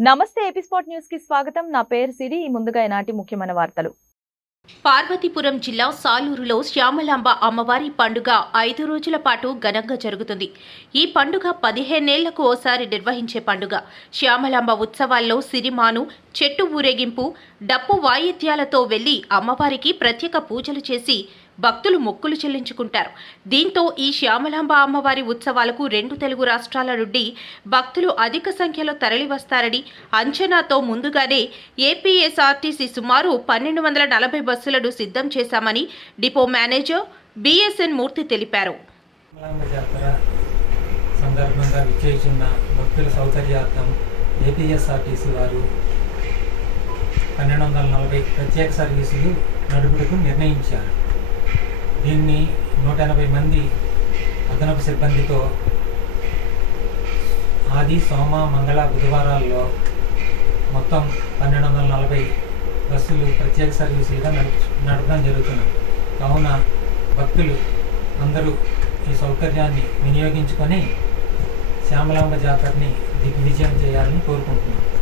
నమస్తే ఎపిస్పోర్ట్ న్యూస్కి స్వాగతం. నా పేరు సిరి. ముందుగా ఈనాటి ముఖ్యమైన వార్తలు. పార్వతీపురం జిల్లా సాలూరులో శ్యామలాంబ అమ్మవారి పండుగ ఐదు రోజుల పాటు ఘనంగా జరుగుతుంది. ఈ పండుగ పదిహేనేళ్ళకు ఓసారి నిర్వహించే పండుగ. శ్యామలాంబ ఉత్సవాల్లో సిరిమాను చెట్టు ఊరేగింపు డప్పు వాయిద్యాలతో వెళ్ళి అమ్మవారికి ప్రత్యేక పూజలు చేసి భక్తులు మొక్కులు చెల్లించుకుంటారు. దీంతో ఈ శ్యామలాంబ అమ్మవారి ఉత్సవాలకు రెండు తెలుగు రాష్ట్రాల నుండి భక్తులు అధిక సంఖ్యలో తరలివస్తారని అంచనాతో ముందుగానే ఏపీఎస్ఆర్టీసీ సుమారు పన్నెండు వందల నలభై బస్సులను సిద్ధం చేశామని డిపో మేనేజర్ బిఎస్ఎన్ మూర్తి తెలిపారు. సందర్భంగా భక్తుల సౌకర్యార్థం ఏపీఎస్ఆర్టీసీ వారు పన్నెండు వందల నలభై ప్రత్యేక సర్వీసులు నడుపుటకు నిర్ణయించారు. దీన్ని నూట ఎనభై మంది అదనపు సిబ్బందితో ఆది సోమ మంగళ బుధవారాల్లో మొత్తం పన్నెండు వందల నలభై బస్సులు ప్రత్యేక సర్వీసులుగా నడపడం జరుగుతున్నాయి కావున భక్తులు అందరూ ఈ సౌకర్యాన్ని వినియోగించుకొని శ్యామలాంబ జాతరని దిగ్విజయం చేయాలని కోరుకుంటున్నాను